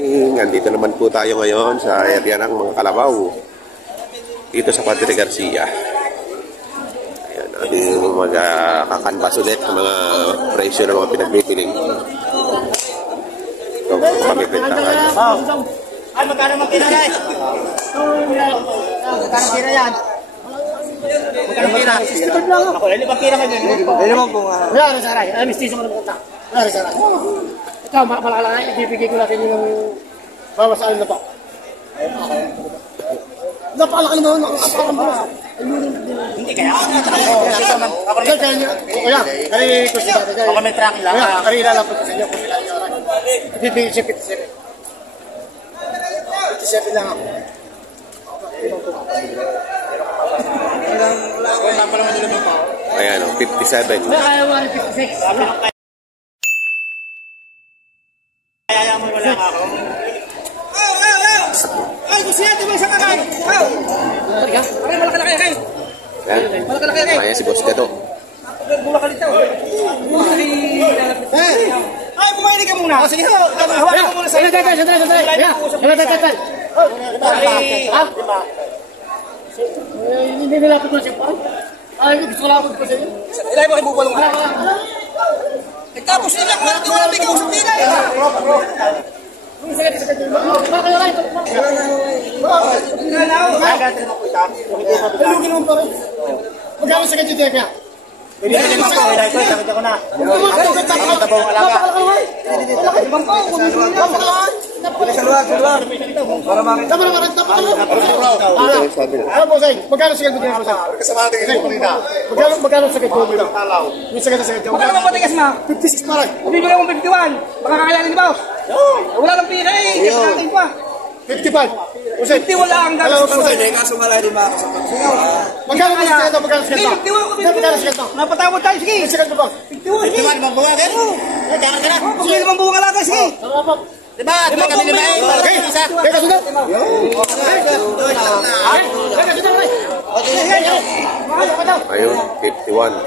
Andito naman po tayo ngayon sa area ng mga kalabaw dito sa Padre Garcia. Ayan, ating magkakanvas ulit ng mga presyo ng mga pinagbibiling. Ito kami pintahan. Ay, magkano magkira yan? Magkano kira yan? Magkano kira? Sistipad lang ako. Ay, limang kira ka dyan. Ay, limang po nga. Wala rin saray. Ay, mistiso ko na magkanta. Wala rin saray. Ito, malakalangan. Ibibigay ko natin yung bawas alin na po. Napakalaki naman. Napakalaki naman. Hindi kaya. Kaya, kaya ko siya. Baka may tracking lang. Kaya ilalapot ko sa inyo kung sila yung ibibigay siya 57. 57 lang ako. Ayan, 57. Kaya mo 56. Kaya mo wala ako. Ay, gusto yan, diba isang kakay? Ay, malakalaki kay. Malakalaki kay. Ayan si Boss Gato. Malakalaki ito. Ay, bumalik ka muna. Sige, hawakan mo muna sa iyo. Sandali. Hindi nilapit mo siya pa. Ay, gusto ko lapit po siya. Ilay mo kayo bubulong ka. Tapos nila kung ano wala may kausap nila. Magkano sa ganyan dyan kaya? Pwede na naman po, ilay ko, nakita ko na. Tabong alaga. Ibang po, sa luwag. Para makita. Magkano sa ganyan po sa? Magkano sa ganyan po? Yung sa ganyan sa ganyan. Magkano ba patigas ma? 56 parang. Bibigyan mo 51. Makakakailan ni boss? Wala lang pira eh. Kasi natin pa. 55. 50 wala ang galos. Kaso wala din ba? Magkano sa ganyan? Magkano sa ganyan? 51. Napatawad tayo. Sige. 51 mambuha ka? Sige, mambuha nga lang. Sige. Diba? Diba kami lima eh? Okay. Teka sunod. Ayun, 51.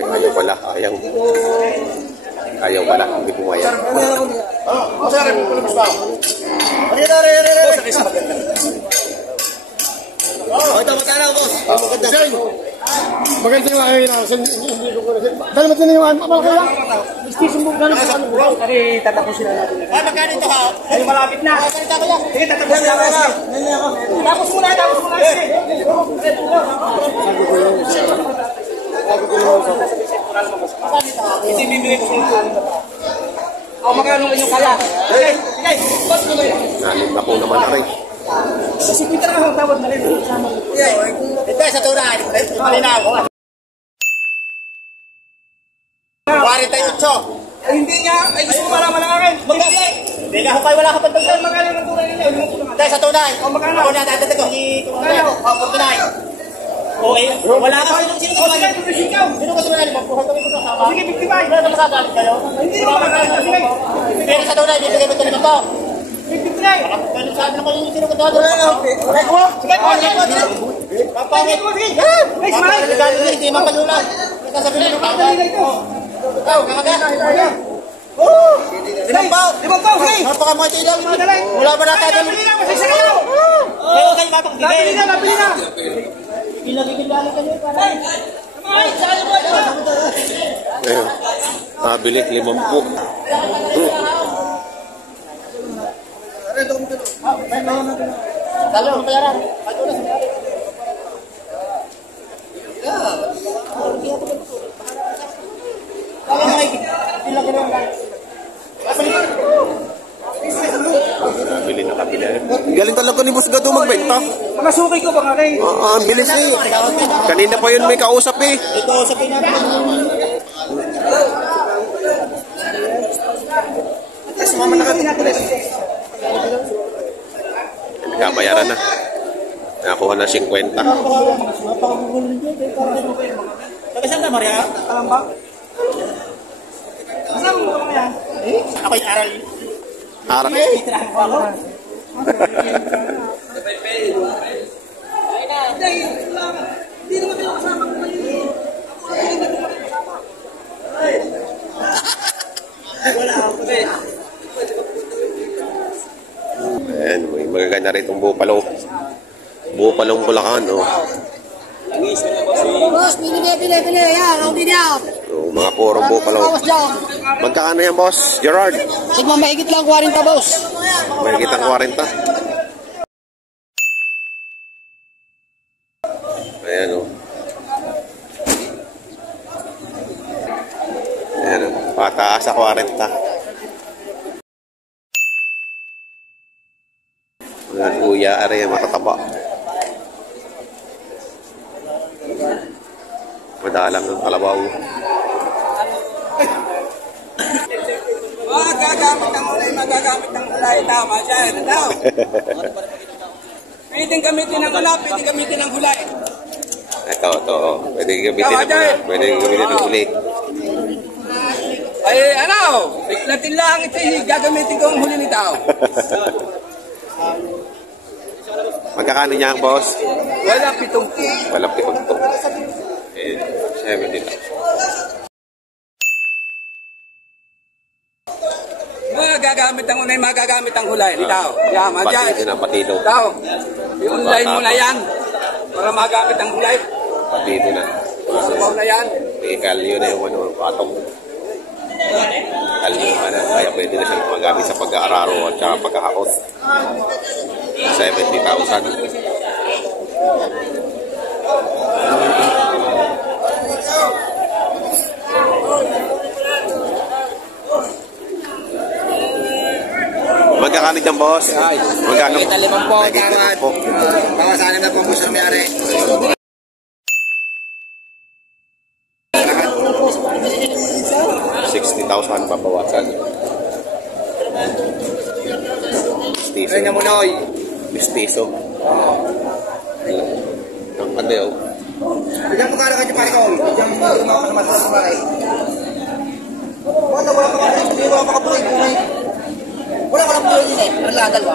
Ayaw pala. Ayaw pala. Hindi pumayag. Ito magkano, boss? Maganda yung ayaw na. Dalamat na yung malaki lang. Station mo gano'n sa ano. Kari tatapos sila natin. Ay, magkano ito ha? Ay, malapit na. Sige, tatapos sila natin. Tapos muna. Hindi bibili ko sila. Ako magkano yung kaya. Sige, boss mo yun. Nalim ako naman na rin. Kasi kita na tawad na rin. Ito sa tunay. Mali na ako. 48. Ay, hindi niya. Ay, gusto mo malaman ng akin. Hindi ka hukay. Wala ka pa dagdag. Magkano ng tunay ninyo? Dahil sa tunay. Ako na dadadag ko. Ako tunay. Okay. Wala ka. Sino ka tunay? Magpuhat kami ko sa sama. Sige, 55. Wala na makagalit kayo. Hindi naman makagalit. Sige. Pero sa tunay, bibigay mo ito naman to. 59. Ganun sa atin ako yung sino ka tunay. Wala na. Sige, papangit mo. Sige. Hey, smile. Hindi mapalunan. Sasabihin mo pa. Limang pao, sige! Napakamatay lang. Wala ba natin? Masisa kayo! Kayo kayo mapagbigay. Napili na! Pinagigilala kayo para... Ay, saan mo ito? Ayun. Mabili, 50. Talo, mayaran. Galing talaga ni Boss Gato magbenta. Mga suki ko baka kay. Ang bilis eh. Kanina pa yun may kausap eh. Ito sa pinaka. Yes, mama Nagkabayaran na. Nakakuha na 50. Saan ka, Maria? Alam ba? Saan mo ka yan? Ako'y aral. Harap. Hindi naman kayo kasama ko kayo. Wala ako eh. magaganda rin itong bupalo. Bupalong Bulacan, oh. Boss, bili. Yan, ang bili yan. Oh, mga purong bupalo. Magkano yan, boss? Gerard? Sigma, mahigit lang 40, boss. Mahigit ang 40. Ayan, oh. Ayan, oh. Pataas sa 40. Mga kuya, aray, matataba. Madalang ng kalabaw. Magagamit ng hulay. Tama siya. Pwedeng gamitin ng hulay, pwedeng gamitin ng hulay. Ito. Pwede gamitin ng huli. Ay, ano? Natin lang ito, gagamitin ko ang huli ni tao. Magkakano niya ang boss? Wala pitong. Walang pitong. 70 lang. Magagamit ang unay, magagamit ang hulay ni tao. Yaman dyan. Patino. Tao, i-online mo na yan para magamit ang hulay. Patino na. Sumaw na yan. Kalyo na yung patong. Kalyo na. Kaya pwede na siyang magamit sa pag-aararo at saka pagkakakot. 70,000. Magkakano dyan, boss? Magkano? Kita 5 po, tawad. Po. Bawasanin na po po sa mayari. 60,000 papawasan. Piso. Ay, namunoy. Piso. Ang pande, oh. Bigyan mo kala ka niyo, pare ko. Bigyan mo naman sa bahay. Wala ka pa. Hindi mo makapuloy. Wala puloy din eh. Wala, dalawa.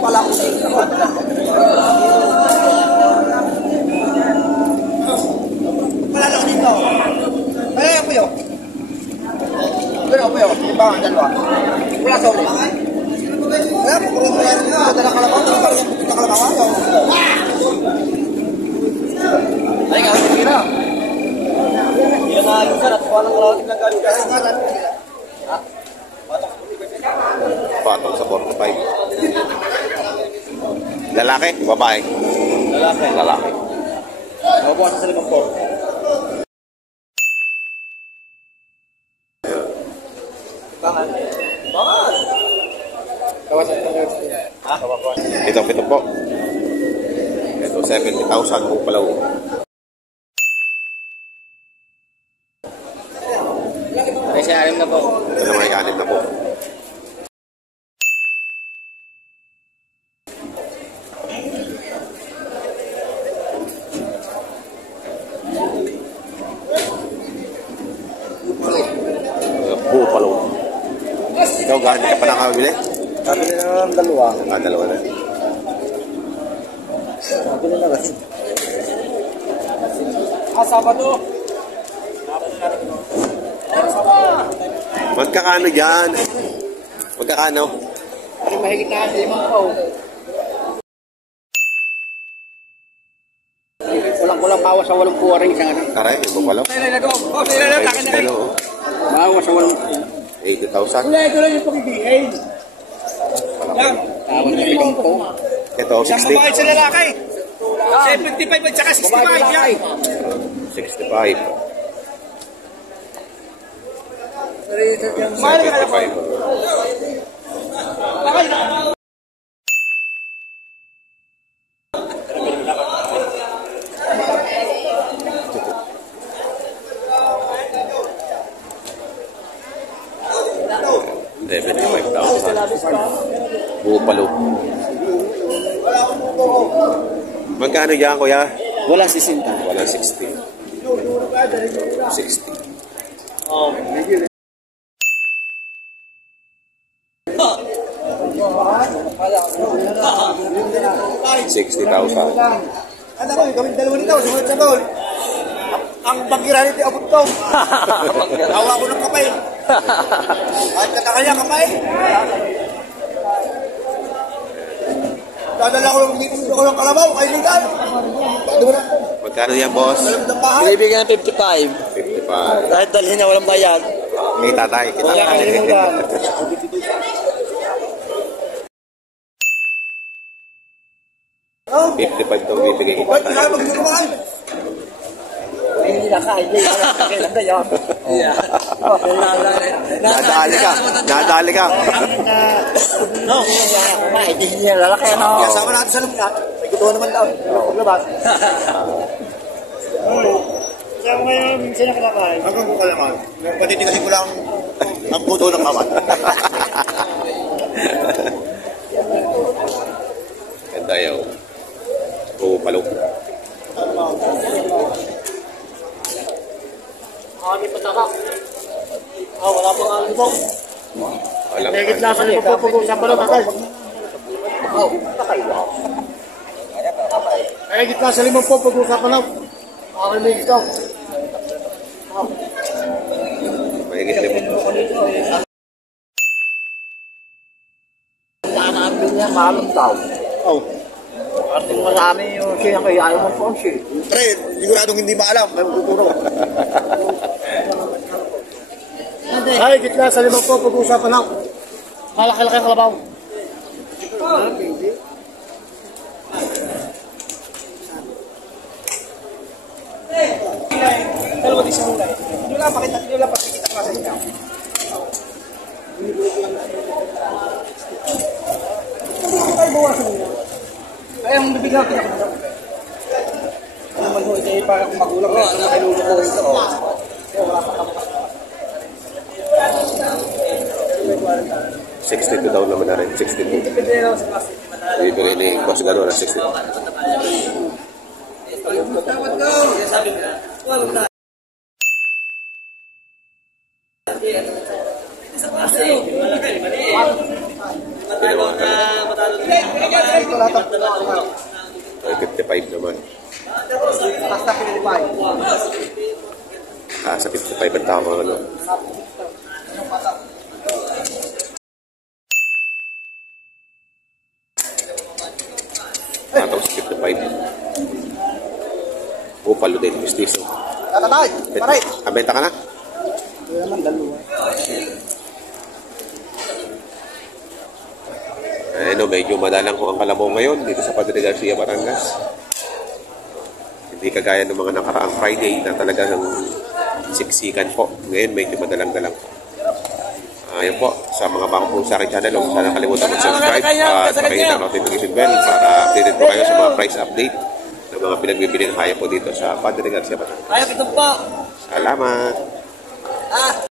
Wala ko sa'yo. Wala lang dito. Wala yung puyo. Wala yung puyo. Iba ang dalawa. Wala sa ulit. Wala po kung dala kalabaw. Dala kalabaw. Ay, nga. Kira. Hindi na ayusan at walang kalawin ng galugan. Patong sa 45. Lalaki? Babae? Lalaki. Mabukasan sa 5 po. Ito po. Ito 70,000 po pala. Kasi 6 na po. Ito naman ay 6 na po. Bupalo. Ikaw, gahan ka pa nakabili? Kabili na ng dalawa. Dalawa na. Kabili na kasi. Sabado. Magkakano dyan? Magkakano? Ay, mahigit na 5 po. Kulang bawas sa 8 po rin isang ano. Taray, yung bupalo. Bawas sa 8. 80,000. Wala, ito lang yung pagkikigay. Yan. Tawag na 7 po. Ito, 60. Babayad sa lalaki. 75 at saka 65 yan. 65. 75. Bupalo. Magkano dyan, kuya? Wala 60. Wala 60. 60. Oh. 60,000. Ano ko, gawin 2,000, sumunod sa ball. Ang bagira nito abot to. Tawa ko ng kapay. At katakaya kapay. ko ng kalabaw, kaibigan. Magkano yan, boss? Bibigyan ng 55. 55. Kahit dalhin niya, walang bayad. Kita tayo, kita tayo. 55 daw bibigay kita tayo. Hindi na kahit hindi. Kailan yun? Nadali ka. No, hindi niya lalaki ano. Kasama natin sa lupa. May gusto naman daw. Paglabas. Saan mo ngayon sino kinakain? Hanggang ko kalaman. Patitigasin ko lang ang buto ng kawan. Ganda yun. Palok. Kami pataka. Wala pang alam po. Walang Higit lang sa lipo po pag-usapan na tatay. Higit lang sa limang po pag-usapan na. Makakalilig ito. mahigit limot. Namin niya, malong daw. Oh. Ating marami yung siya kaya ayaw mo po siya. Pre, siguradong hindi maalam. May magtuturo. Ay, gitna sa limang po pag-usapan na. Malaki-laki kalabaw. Dalawa di sa hulay. Hindi lang pakikita pa sa inyo. Kaya ang bibigyan ko. Ano naman ho, ito parang magulang na ito na kinulukuhin ito. Kaya wala pa kami. 62 daw naman na rin. 62. Depende lang sa klase. Bibigay ni Boss Gano na 62. Ay, 55 naman. Basta pinilipay. Sa 55 ang tama ano. Tapos 55. Bupalo din, mistiso. Tatatay, paray. Benta ka na? Ito naman, dalawa. Ano, medyo madalang ko ang kalabaw ngayon dito sa Padre Garcia, Batangas. Hindi kagaya ng mga nakaraang Friday na talagang siksikan po. Ngayon, medyo madalang-dalang po. Ayun po, sa mga bago po sa aking channel, huwag sana kalimutan mag-subscribe at pakita ang notification bell para updated po kayo sa mga price update ng mga pinagbibiling haya po dito sa Padre Garcia, Batangas. Ayaw ito po. Salamat! Ah.